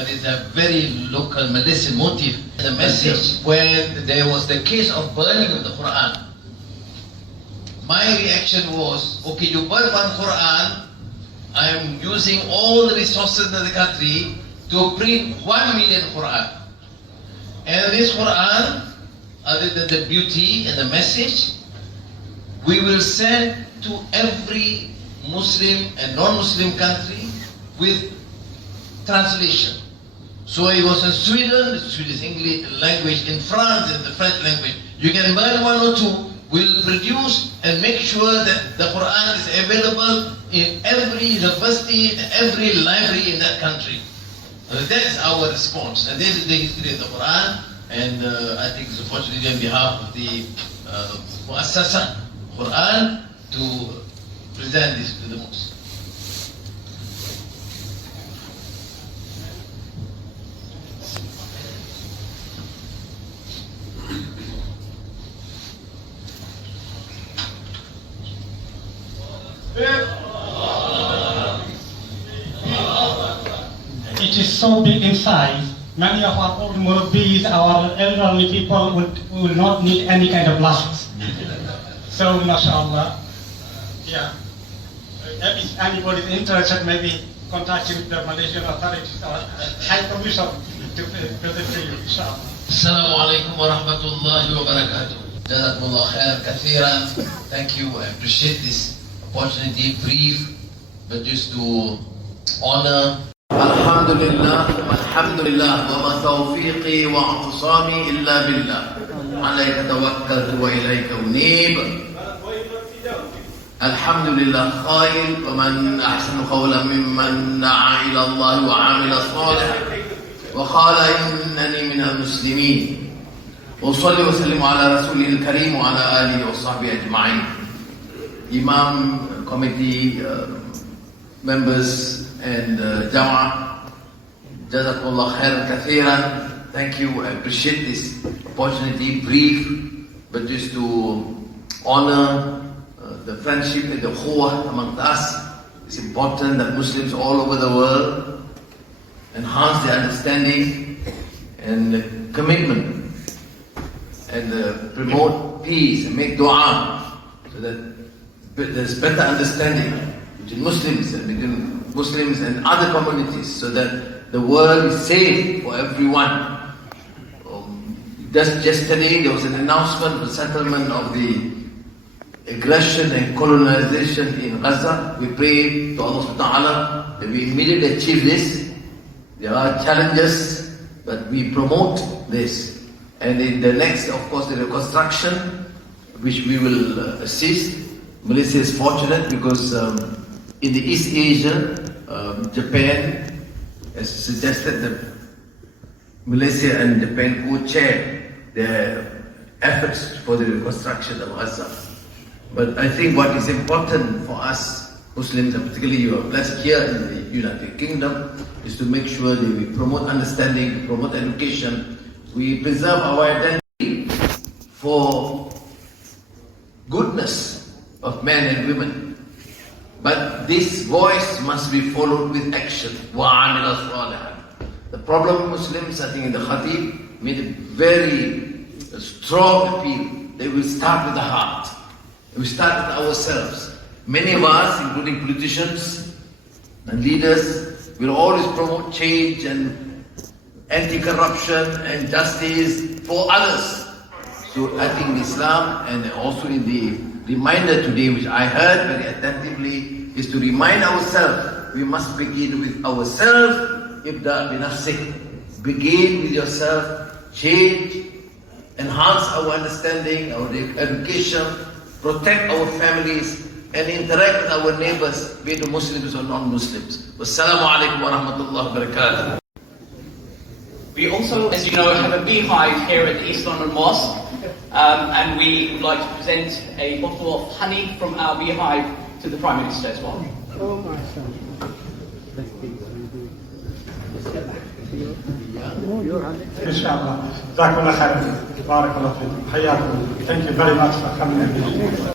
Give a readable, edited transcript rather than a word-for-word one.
but it's a very local Malaysian motif. The message when there was the case of burning of the Quran, my reaction was, okay, you burn one Quran, I am using all the resources in the country to print 1 million Quran. And this Quran, other than the beauty and the message, we will send to every Muslim and non-Muslim country with translation. So it was in Sweden, the Swedish English language, in France, in the French language. You can burn one or two, we'll produce and make sure that the Quran is available in every university, in every library in that country. That is our response, and this is the history of the Quran. And I think it's a opportunity on behalf of the Muassasa Quran to present this to the mosque. It is so big in size. Many of our old Murabis, our elderly people will not need any kind of glasses. So, mashallah, yeah. If anybody is interested, maybe contact the Malaysian authorities or high commission to present to you, inshallah. Assalamu alaikum wa rahmatullahi wa barakatuh. Jazakumullah khairan kathiran. Thank you. I appreciate this opportunity, brief, but just to honor. Alhamdulillah, alhamdulillah, wa ma tawfiqi wa a'tisami illa billah. Alayka tawakkaltu wa ilayka unib. Alhamdulillah khair, wa man ahsanu qawlan mimman da'a ila Allah wa 'amila salihan wa qala innani minal muslimin. Usalli wa sallimu ala rasulihil kareem wa ala alihi wa sahbihi ajma'in. Imam, committee, members and Jama'ah, Jazakumullah khairan kathiran. Thank you. I appreciate this opportunity, brief, but just to honor the friendship and the ukhuwah among us. It's important that Muslims all over the world enhance their understanding and commitment and promote peace and make dua so that there's better understanding between Muslims and other communities, so that the world is safe for everyone. Just yesterday there was an announcement for settlement of the aggression and colonization in Gaza. We pray to Allah subhanahu wa ta'ala that we immediately achieve this. There are challenges, but we promote this. And in the next, of course, the reconstruction, which we will assist. Malaysia is fortunate because in the East Asia, Japan has suggested that Malaysia and Japan co-chair their efforts for the reconstruction of Gaza. But I think what is important for us Muslims, and particularly you are blessed here in the United Kingdom, is to make sure that we promote understanding, promote education, we preserve our identity for goodness of men and women. But this voice must be followed with action. وَعَمِلَ صَالِحًا. The problem with Muslims, I think in the Khatib, made a very strong appeal that we start with the heart. We start with ourselves. Many of us, including politicians and leaders, will always promote change and anti-corruption and justice for others. So I think in Islam, and also in the reminder today, which I heard very attentively, is to remind ourselves, we must begin with ourselves. Ibda binafsik. Begin with yourself, change, enhance our understanding, our education, protect our families, and interact with our neighbors, be it Muslims or non-Muslims. Wassalamu alaikum wa rahmatullahi wa barakatuh. We also, as you know, have a beehive here at the East London Mosque, and we would like to present a bottle of honey from our beehive to the Prime Minister as well. Oh my son. Inshallah. Jazakallah khairan. Barakallah fikum. Hayyakum. Thank you very much for coming.